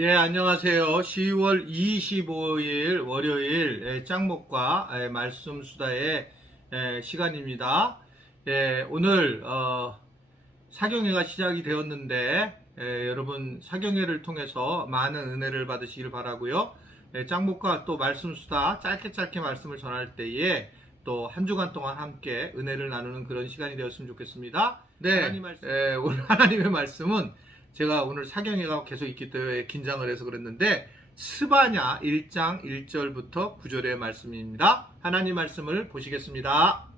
예, 안녕하세요. 10월 25일 월요일 짱목과 말씀 수다의 시간입니다. 오늘 사경회가 시작이 되었는데 여러분 사경회를 통해서 많은 은혜를 받으시길 바라고요. 짱목과 또 말씀 수다 짧게 말씀을 전할 때에 또 한 주간 동안 함께 은혜를 나누는 그런 시간이 되었으면 좋겠습니다. 네, 오늘 하나님의 말씀은 제가 오늘 사경회가 계속 있기 때문에 긴장을 해서 그랬는데 스바냐 1장 1절부터 9절의 말씀입니다. 하나님 말씀을 보시겠습니다.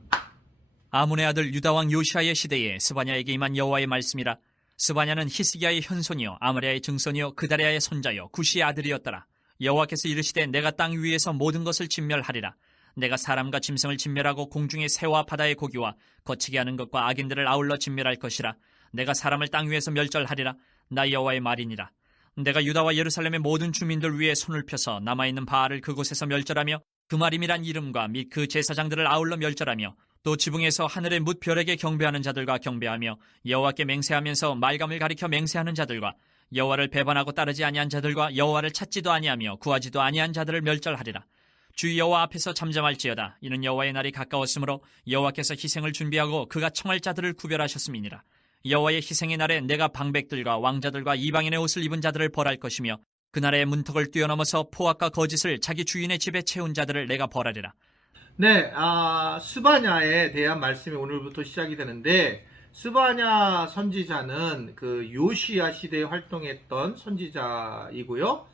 아문의 아들 유다왕 요시아의 시대에 스바냐에게 임한 여호와의 말씀이라. 스바냐는 히스기야의 현손이요 아므랴의 증손이요 그다랴의 손자요 구시의 아들이었더라. 여호와께서 이르시되 내가 땅 위에서 모든 것을 진멸하리라. 내가 사람과 짐승을 진멸하고 공중의 새와 바다의 고기와 거치게 하는 것과 악인들을 아울러 진멸할 것이라. 내가 사람을 땅 위에서 멸절하리라. 나 여호와의 말이니라. 내가 유다와 예루살렘의 모든 주민들 위에 손을 펴서 남아있는 바알을 그곳에서 멸절하며 그마림이란 이름과 및 그 제사장들을 아울러 멸절하며 또 지붕에서 하늘의 뭇 별에게 경배하는 자들과 경배하며 여호와께 맹세하면서 말감을 가리켜 맹세하는 자들과 여호와를 배반하고 따르지 아니한 자들과 여호와를 찾지도 아니하며 구하지도 아니한 자들을 멸절하리라. 주 여호와 앞에서 잠잠할지어다. 이는 여호와의 날이 가까웠으므로 여호와께서 희생을 준비하고 그가 청할 자들을 구별하셨음이니라. 여호와의 희생의 날에 내가 방백들과 왕자들과 이방인의 옷을 입은 자들을 벌할 것이며 그날의 문턱을 뛰어넘어서 포악과 거짓을 자기 주인의 집에 채운 자들을 내가 벌하리라. 네, 스바냐에 대한 말씀이 오늘부터 시작이 되는데 스바냐 선지자는 그 요시야 시대에 활동했던 선지자이고요.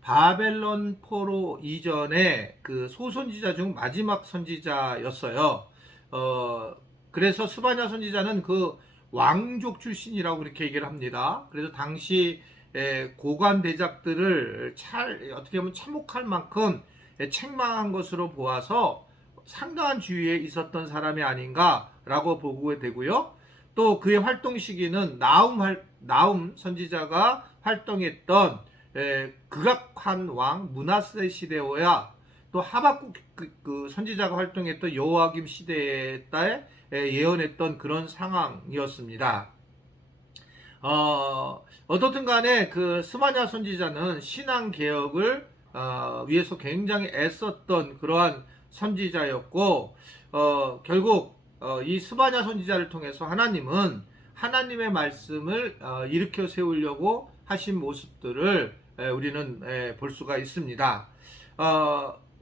바벨론 포로 이전에 그 소선지자 중 마지막 선지자였어요. 그래서 스바냐 선지자는 그 왕족 출신이라고 그렇게 얘기를 합니다. 그래서 당시 고관 대작들을 어떻게 보면 참혹할 만큼 책망한 것으로 보아서 상당한 주위에 있었던 사람이 아닌가라고 보고 되고요. 또 그의 활동 시기는 나움 선지자가 활동했던 극악한 왕 므낫세 시대와 또 하박국 그 선지자가 활동했던 여호와김 시대에 예언했던 그런 상황이었습니다. 어떻든 간에 그 스마냐 선지자는 신앙 개혁을 위해서 굉장히 애썼던 그러한 선지자였고 결국 이 스바냐 선지자를 통해서 하나님은 하나님의 말씀을 일으켜 세우려고 하신 모습들을 우리는 볼 수가 있습니다.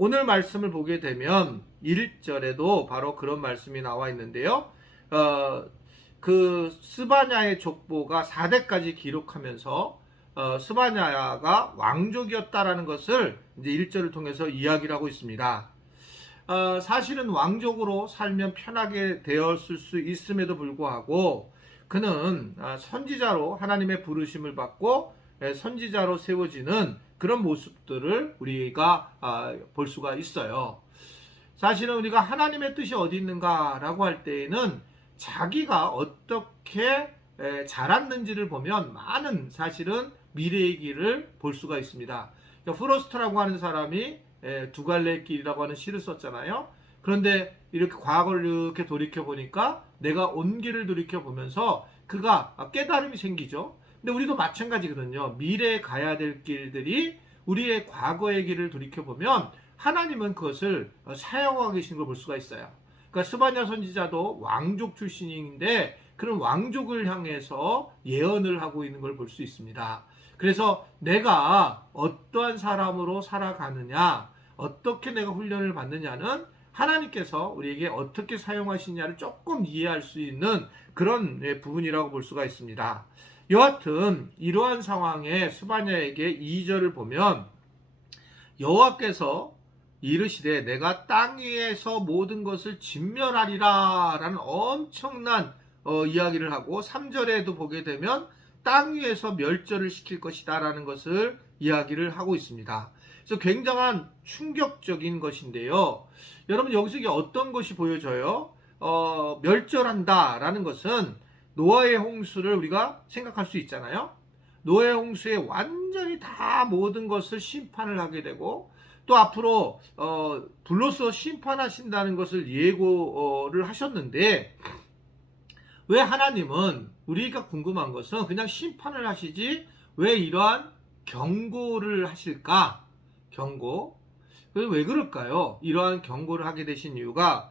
오늘 말씀을 보게 되면 1절에도 바로 그런 말씀이 나와 있는데요. 그 스바냐의 족보가 4대까지 기록하면서 스바냐가 왕족이었다라는 것을 이제 1절을 통해서 이야기를 하고 있습니다. 사실은 왕족으로 살면 편하게 되었을 수 있음에도 불구하고 그는 선지자로 하나님의 부르심을 받고 선지자로 세워지는 그런 모습들을 우리가 볼 수가 있어요. 사실은 우리가 하나님의 뜻이 어디 있는가라고 할 때에는 자기가 어떻게 자랐는지를 보면 많은 사실은 미래의 길을 볼 수가 있습니다. 그러니까 프로스트라고 하는 사람이 두 갈래의 길이라고 하는 시를 썼잖아요. 그런데 이렇게 과거를 이렇게 돌이켜 보니까 내가 온 길을 돌이켜 보면서 그가 깨달음이 생기죠. 근데 우리도 마찬가지거든요. 미래에 가야 될 길들이 우리의 과거의 길을 돌이켜 보면 하나님은 그것을 사용하고 계신 걸 볼 수가 있어요. 그러니까 스바냐 선지자도 왕족 출신인데 그런 왕족을 향해서 예언을 하고 있는 걸 볼 수 있습니다. 그래서 내가 어떠한 사람으로 살아가느냐, 어떻게 내가 훈련을 받느냐는 하나님께서 우리에게 어떻게 사용하시냐를 조금 이해할 수 있는 그런 부분이라고 볼 수가 있습니다. 여하튼 이러한 상황에 스바냐에게 2절을 보면 여호와께서 이르시되 내가 땅 위에서 모든 것을 진멸하리라 라는 엄청난 이야기를 하고 3절에도 보게 되면 땅 위에서 멸절을 시킬 것이다 라는 것을 이야기를 하고 있습니다. 그래서 굉장한 충격적인 것인데요. 여러분 여기서 이게 어떤 것이 보여져요? 멸절한다 라는 것은 노아의 홍수를 우리가 생각할 수 있잖아요. 노아의 홍수에 완전히 다 모든 것을 심판을 하게 되고 또 앞으로 불로서 심판하신다는 것을 예고를 하셨는데 왜 하나님은 우리가 궁금한 것은 그냥 심판을 하시지 왜 이러한 경고를 하실까? 경고. 왜 그럴까요? 이러한 경고를 하게 되신 이유가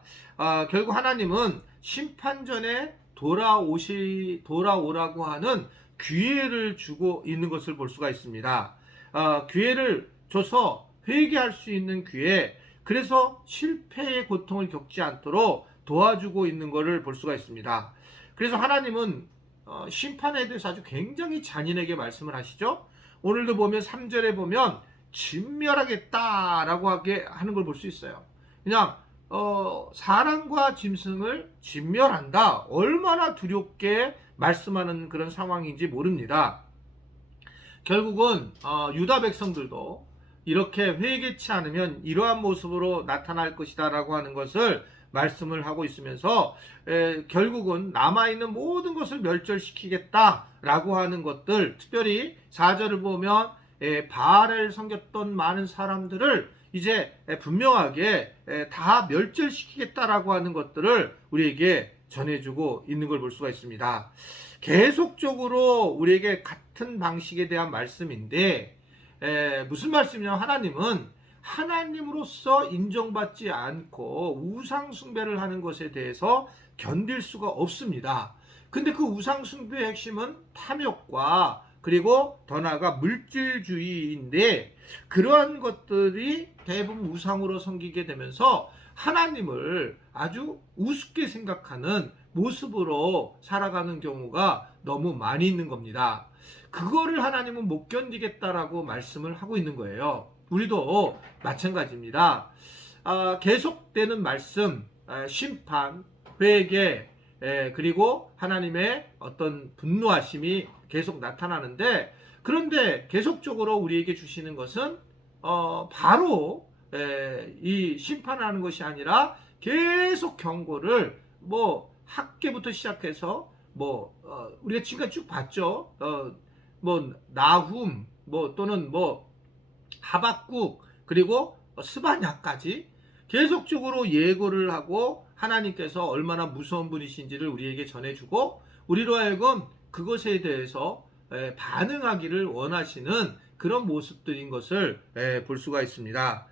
결국 하나님은 심판 전에 돌아오라고 하는 기회를 주고 있는 것을 볼 수가 있습니다. 기회를 줘서 회개할 수 있는 기회, 그래서 실패의 고통을 겪지 않도록 도와주고 있는 것을 볼 수가 있습니다. 그래서 하나님은 심판에 대해서 아주 굉장히 잔인하게 말씀을 하시죠. 오늘도 보면 3절에 보면 진멸하겠다라고 하는 걸 볼 수 있어요. 그냥 사람과 짐승을 진멸한다. 얼마나 두렵게 말씀하는 그런 상황인지 모릅니다. 결국은 유다 백성들도 이렇게 회개치 않으면 이러한 모습으로 나타날 것이다 라고 하는 것을 말씀을 하고 있으면서 결국은 남아있는 모든 것을 멸절시키겠다라고 하는 것들, 특별히 4절을 보면 바알을 섬겼던 많은 사람들을 이제 분명하게 다 멸절시키겠다라고 하는 것들을 우리에게 전해주고 있는 걸 볼 수가 있습니다. 계속적으로 우리에게 같은 방식에 대한 말씀인데 무슨 말씀이냐면 하나님은 하나님으로서 인정받지 않고 우상 숭배를 하는 것에 대해서 견딜 수가 없습니다. 근데 그 우상 숭배의 핵심은 탐욕과 그리고 더 나아가 물질주의인데, 그러한 것들이 대부분 우상으로 섬기게 되면서 하나님을 아주 우습게 생각하는 모습으로 살아가는 경우가 너무 많이 있는 겁니다. 그거를 하나님은 못 견디겠다라고 말씀을 하고 있는 거예요. 우리도 마찬가지입니다. 계속되는 말씀, 심판, 회개, 그리고 하나님의 어떤 분노하심이 계속 나타나는데, 그런데 계속적으로 우리에게 주시는 것은 바로 이 심판하는 것이 아니라 계속 경고를 학계부터 시작해서 우리가 지금까지 쭉 봤죠. 나훔 또는 하박국 그리고 스바냐까지 계속적으로 예고를 하고 하나님께서 얼마나 무서운 분이신지를 우리에게 전해주고 우리로 하여금 그것에 대해서 반응하기를 원하시는 그런 모습들인 것을 볼 수가 있습니다.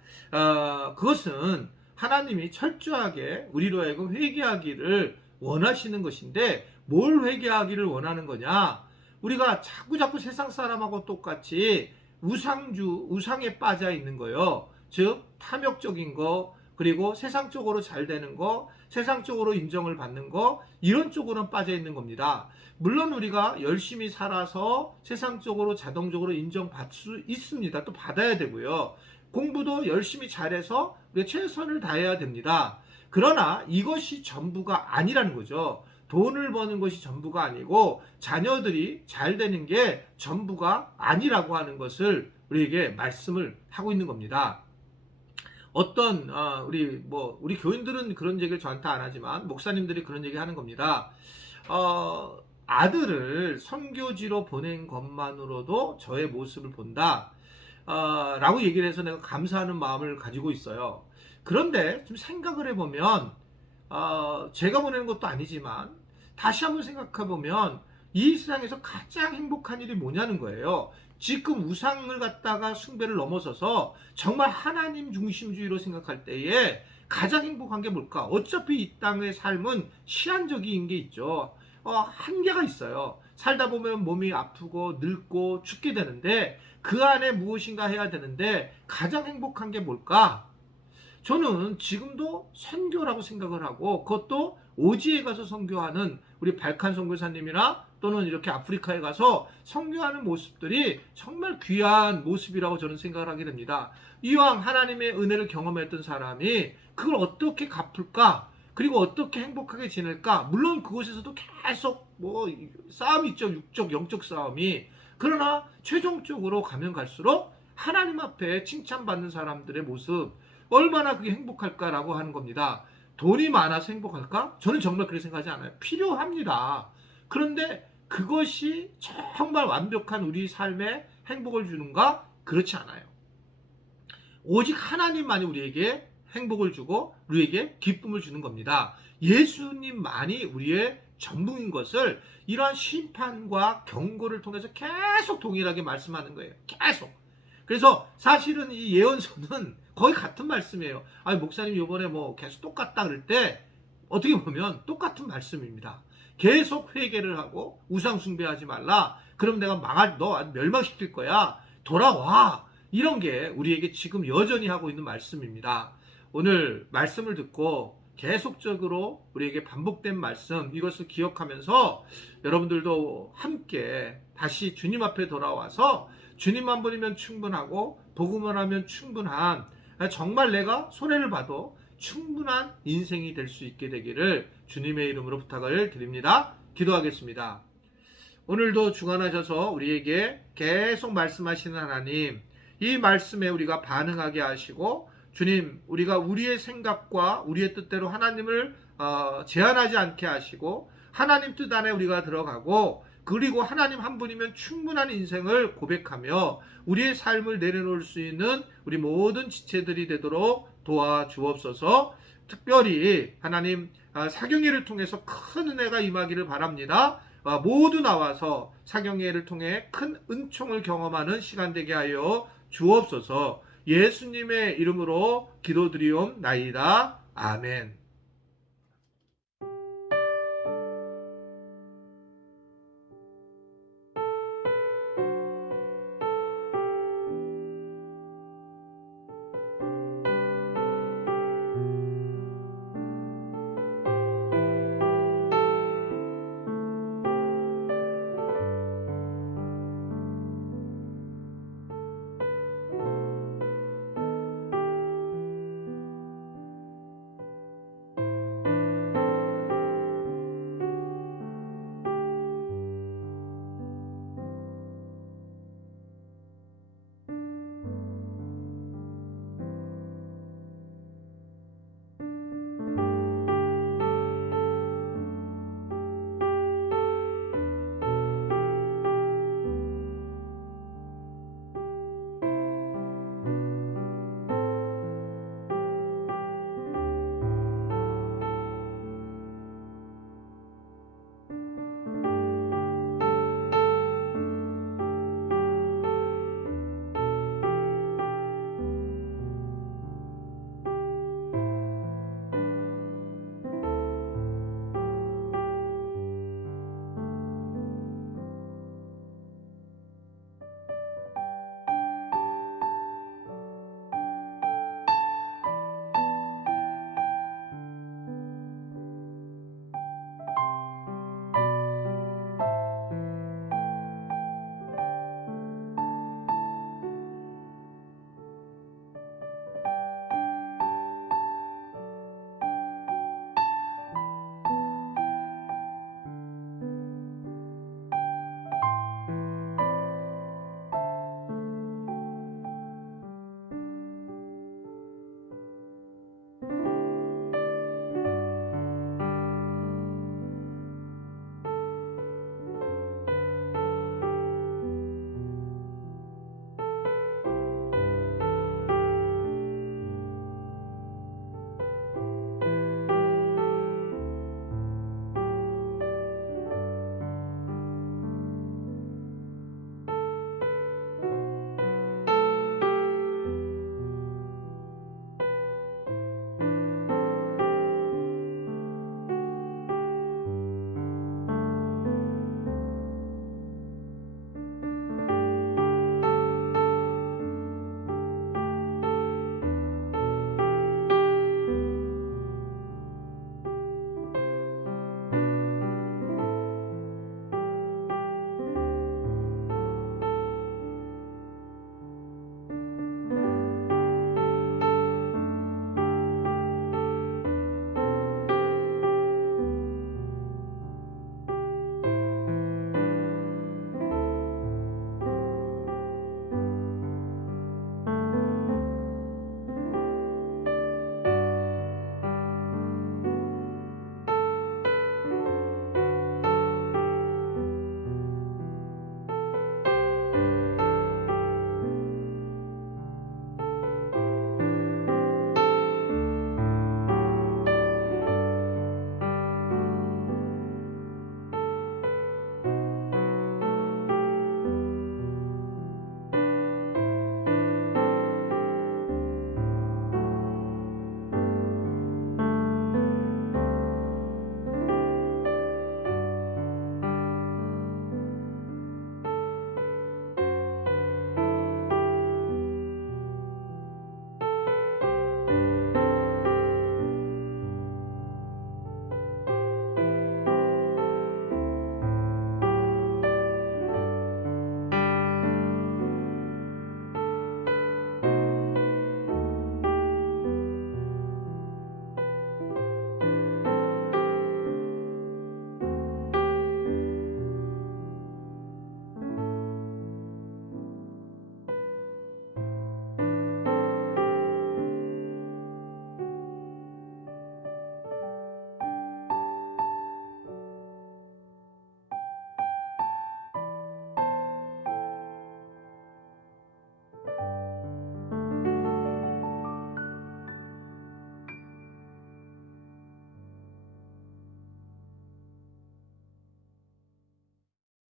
그것은 하나님이 철저하게 우리로 하여금 회개하기를 원하시는 것인데, 뭘 회개하기를 원하는 거냐? 우리가 자꾸 세상 사람하고 똑같이 우상에 빠져 있는 거예요. 즉 탐욕적인 거, 그리고 세상적으로 잘 되는 거, 세상적으로 인정을 받는 거, 이런 쪽으로는 빠져 있는 겁니다. 물론 우리가 열심히 살아서 세상적으로 자동적으로 인정받을 수 있습니다. 또 받아야 되고요. 공부도 열심히 잘해서 우리가 최선을 다해야 됩니다. 그러나 이것이 전부가 아니라는 거죠. 돈을 버는 것이 전부가 아니고 자녀들이 잘 되는 게 전부가 아니라고 하는 것을 우리에게 말씀을 하고 있는 겁니다. 어떤 우리 교인들은 그런 얘기를 저한테 안 하지만 목사님들이 그런 얘기 하는 겁니다. 아들을 선교지로 보낸 것만으로도 저의 모습을 본다 라고 얘기를 해서 내가 감사하는 마음을 가지고 있어요. 그런데 좀 생각을 해보면 제가 보내는 것도 아니지만 다시 한번 생각해 보면 이 세상에서 가장 행복한 일이 뭐냐는 거예요. 지금 우상을 갖다가 숭배를 넘어서서 정말 하나님 중심주의로 생각할 때에 가장 행복한 게 뭘까? 어차피 이 땅의 삶은 시한적인 게 있죠. 한계가 있어요. 살다 보면 몸이 아프고 늙고 죽게 되는데 그 안에 무엇인가 해야 되는데 가장 행복한 게 뭘까? 저는 지금도 선교라고 생각을 하고, 그것도 오지에 가서 선교하는 우리 발칸 선교사님이나 또는 이렇게 아프리카에 가서 선교하는 모습들이 정말 귀한 모습이라고 저는 생각을 하게 됩니다. 이왕 하나님의 은혜를 경험했던 사람이 그걸 어떻게 갚을까? 그리고 어떻게 행복하게 지낼까? 물론 그곳에서도 계속 싸움이 있죠. 육적, 영적 싸움이. 그러나 최종적으로 가면 갈수록 하나님 앞에 칭찬받는 사람들의 모습, 얼마나 그게 행복할까라고 하는 겁니다. 돈이 많아서 행복할까? 저는 정말 그렇게 생각하지 않아요. 필요합니다. 그런데 그것이 정말 완벽한 우리 삶에 행복을 주는가? 그렇지 않아요. 오직 하나님만이 우리에게 행복을 주고 우리에게 기쁨을 주는 겁니다. 예수님만이 우리의 전부인 것을 이러한 심판과 경고를 통해서 계속 동일하게 말씀하는 거예요. 계속. 그래서 사실은 이 예언서는 거의 같은 말씀이에요. 아니 목사님 이번에 뭐 계속 똑같다 그럴 때 어떻게 보면 똑같은 말씀입니다. 계속 회개를 하고 우상 숭배하지 말라. 그럼 내가 너 멸망시킬 거야. 돌아와. 이런 게 우리에게 지금 여전히 하고 있는 말씀입니다. 오늘 말씀을 듣고 계속적으로 우리에게 반복된 말씀 이것을 기억하면서 여러분들도 함께 다시 주님 앞에 돌아와서 주님만 보면 충분하고 복음을 하면 충분한 정말 내가 손해를 봐도 충분한 인생이 될 수 있게 되기를 주님의 이름으로 부탁을 드립니다. 기도하겠습니다. 오늘도 주관하셔서 우리에게 계속 말씀하시는 하나님, 이 말씀에 우리가 반응하게 하시고 주님, 우리가 우리의 생각과 우리의 뜻대로 하나님을 제한하지 않게 하시고 하나님 뜻 안에 우리가 들어가고 그리고 하나님 한 분이면 충분한 인생을 고백하며 우리의 삶을 내려놓을 수 있는 우리 모든 지체들이 되도록 도와주옵소서. 특별히 하나님 사경회를 통해서 큰 은혜가 임하기를 바랍니다. 모두 나와서 사경회를 통해 큰 은총을 경험하는 시간 되게 하여 주옵소서. 예수님의 이름으로 기도드리옵나이다. 아멘.